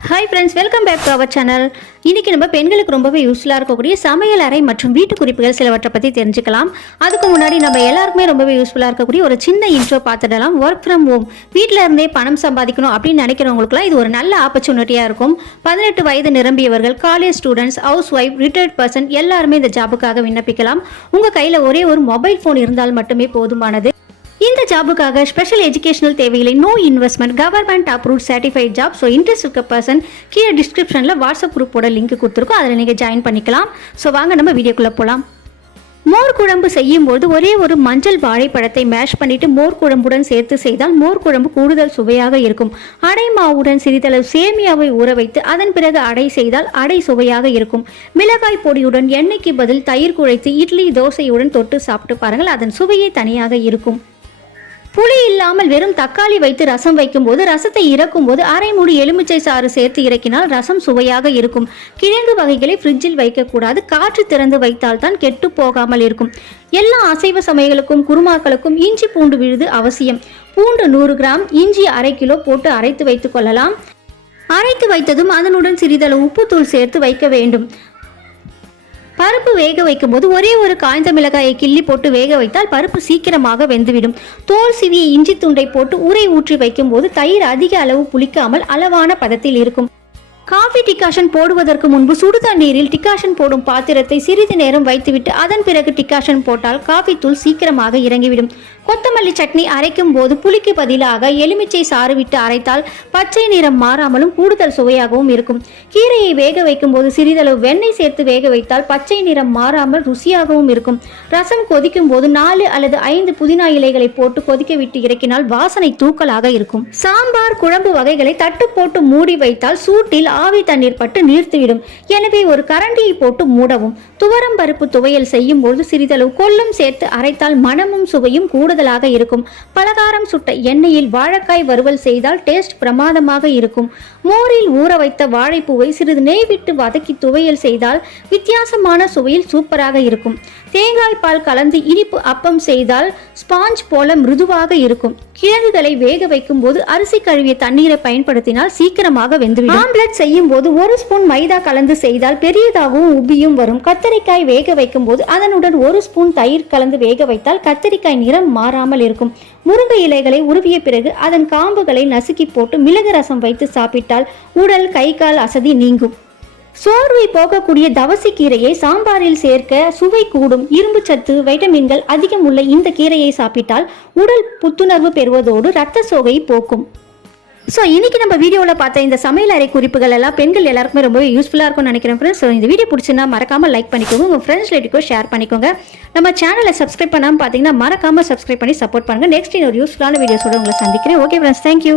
Hi friends welcome back to our channel இன்னைக்கு நம்ம பெண்களுக்கு ரொம்பவே யூஸ்ஃபுல்லாக இருக்கக்கூடிய சமையல் அறை மற்றும் வீட்டு குறிப்புகள் சிலவற்றை பற்றி தெரிஞ்சுக்கலாம். அதுக்கு முன்னாடி நம்ம எல்லாருக்குமே ரொம்பவே யூஸ்ஃபுல்லாக இருக்கக்கூடிய ஒரு சின்ன இன்ட்ரோ பார்த்துடலாம். ஒர்க் ஃப்ரம் ஹோம் வீட்டில் இருந்தே பணம் சம்பாதிக்கணும் அப்படின்னு நினைக்கிறவங்களுக்குலாம் இது ஒரு நல்ல ஆப்பர்ச்சுனிட்டியாக இருக்கும். பதினெட்டு வயது நிரம்பியவர்கள் college students house wife retired person எல்லாருமே இந்த ஜாபுக்காக விண்ணப்பிக்கலாம். உங்கள் கையில் ஒரே ஒரு மொபைல் ஃபோன் இருந்தால் மட்டுமே போதுமானது. இந்த ஜாபுக்காக ஸ்பெஷல் எஜுகேஷனல் தேவையில்லை. No investment government approve certified job so interest இருக்க பர்சன் கீழே டிஸ்கிரிப்ஷனில் வாட்ஸ்அப் குரூப்போட லிங்க் கொடுத்துருக்கோம். அதில் நீங்கள் ஜாயின் பண்ணிக்கலாம். ஸோ வாங்க நம்ம வீடியோக்குள்ளே போகலாம் மோர் குழம்பு செய்யும்போது ஒரே ஒரு மஞ்சள் வாழைப்பழத்தை மேஷ் பண்ணிட்டு மோர் குழம்புடன் சேர்த்து செய்தால் மோர் குழம்பு கூடுதல் சுவையாக இருக்கும். அடை மாவுடன் சிறிதளவு சேமியாவை ஊற வைத்து அதன் பிறகு அடை செய்தால் அடை சுவையாக இருக்கும். மிளகாய் பொடியுடன் எண்ணெய்க்கு பதில் தயிர் குழைத்து இட்லி தோசையுடன் தொட்டு சாப்பிட்டு பாருங்கள். அதன் சுவையே தனியாக இருக்கும். புளி இல்லாமல் வெறும் தக்காளி வைத்து ரசம் வைக்கும்போது ரசத்தை இறக்கும் போது அரை மூடி எலுமிச்சை சாறு சேர்த்து இறக்கினால் ரசம் சுவையாக இருக்கும். கிழங்கு வகைகளை ஃப்ரிட்ஜில் வைக்கக்கூடாது. காற்று திறந்து வைத்தால் தான் கெட்டு போகாமல் இருக்கும். எல்லா அசைவ சமையலுக்கும் குருமாக்களுக்கும் இஞ்சி பூண்டு விழுது அவசியம். பூண்டு நூறு கிராம் இஞ்சி அரை கிலோ போட்டு அரைத்து வைத்துக் கொள்ளலாம். அரைத்து வைத்ததும் அதனுடன் சிறிதளவு உப்புத்தூள் சேர்த்து வைக்க வேண்டும். பருப்பு வேக வைக்கும் போது ஒரே ஒரு காய்ந்த மிளகாயை கிள்ளி போட்டு வேக வைத்தால் பருப்பு சீக்கிரமாக வெந்துவிடும். தோல் சிவிய இஞ்சி துண்டை போட்டு உரை ஊற்றி வைக்கும்போது தயிர் அதிக அளவு புளிக்காமல் அளவான பதத்தில் இருக்கும். காஃபி டிகாஷன் போடுவதற்கு முன்பு சுடு தண்ணீரில் டிகாஷன் போடும் பாத்திரத்தை சிறிது நேரம் வைத்துவிட்டு அதன் பிறகு டிகாஷன் போட்டால் காஃபி தூள் சீக்கிரமாக இறங்கிவிடும். கொத்தமல்லி சட்னி அரைக்கும் போது புளிக்கு பதிலாக எலுமிச்சை சாறு விட்டு அரைத்தால் பச்சை நிறம் மாறாமலும் கூடுதல் சுவையாகவும் இருக்கும். கீரையை வேக வைக்கும் போது சிறிதளவு வெண்ணெய் சேர்த்து வேக வைத்தால் பச்சை நிறம் மாறாமல் ருசியாகவும் இருக்கும். ரசம் கொதிக்கும் போது நாலு அல்லது ஐந்து புதினா இலைகளை போட்டு கொதிக்க விட்டு இறக்கினால் வாசனை தூக்கலாக இருக்கும். சாம்பார் குழம்பு வகைகளை தட்டு போட்டு மூடி வைத்தால் சூட்டில் ஆவி தண்ணீர் பட்டு நீர்த்துவிடும். எனவே ஒரு கரண்டியை போட்டு மூடவும். துவரம் பருப்பு துவையல் செய்யும் போது சிறிதளவு கொல்லும் சேர்த்து அரைத்தால் மணமும் சுவையும் கூட கூடுதலாக இருக்கும். பலகாரம் சுட்ட எண்ணெயில் வாழைக்காய் வறுவல் செய்தால் டேஸ்ட் பிரமாதமாக இருக்கும். மோரில் ஊற வைத்த வாழைப்பூவை சிறிது நெய் விட்டு வதக்கி துவையல் செய்தால் வித்தியாசமான சுவையில் சூப்பராக இருக்கும். தேங்காய் பால் கலந்து இனிப்பு அப்பம் செய்தால் ஸ்பாஞ்ச் போல மிருதுவாக இருக்கும். கிழங்குகளை வேக வைக்கும் போது அரிசி கழுவிய தண்ணீரை பயன்படுத்தினால் சீக்கிரமாக வெந்துவிடும். ஆம்லெட் செய்யும் போது ஒரு ஸ்பூன் மைதா கலந்து செய்தால் பெரியதாகவும் உபியும் வரும். கத்தரிக்காய் வேக வைக்கும் போது அதனுடன் ஒரு ஸ்பூன் தயிர் கலந்து வேக வைத்தால் கத்தரிக்காய் நிறம் மாறாமல் இருக்கும். முருங்கை இலைகளை உருவிய பிறகு அதன் காம்புகளை நசுக்கி போட்டு மிளகு ரசம் வைத்து சாப்பிட்டால் உடல் கை கால் அசதி நீங்கும். சோர்வை போகக்கூடிய தவசி கீரையை சாம்பாரில் சேர்க்க சுவை கூடும். இரும்பு சத்து வைட்டமின்கள் அதிகம் உள்ள இந்த கீரையை சாப்பிட்டால் உடல் புத்துணர்வு பெறுவதோடு இரத்த சோகை போக்கும். ஸோ இன்றைக்கி நம்ம வீடியோவில் பார்த்த இந்த சமையல் அறை குறிப்புகள் எல்லாம் பெண்கள் எல்லாருக்குமே ரொம்ப யூஸ்ஃபுல்லாக இருக்கும்னு நினைக்கிறேன் ஃப்ரெண்ட்ஸ் ஸோ இந்த வீடியோ பிடிச்சிருந்தா மறக்காம லைக் பண்ணிக்கோங்க. உங்கள் ஃப்ரெண்ட்ஸ் ரிலேட்டிவ்க்கோ ஷேர் பண்ணிக்கோங்க. நம்ம சேனலை சப்ஸ்கிரைப் பண்ணாமல் பார்த்தீங்கன்னா மறக்காமல் சப்ஸ்கிரைப் பண்ணி சப்போர்ட் பண்ணுங்கள் நெக்ஸ்ட் இன்னொரு யூஸ்ஃபுல்லான வீடியோஸோட உங்களை சந்திக்கிறேன். Okay friends thank you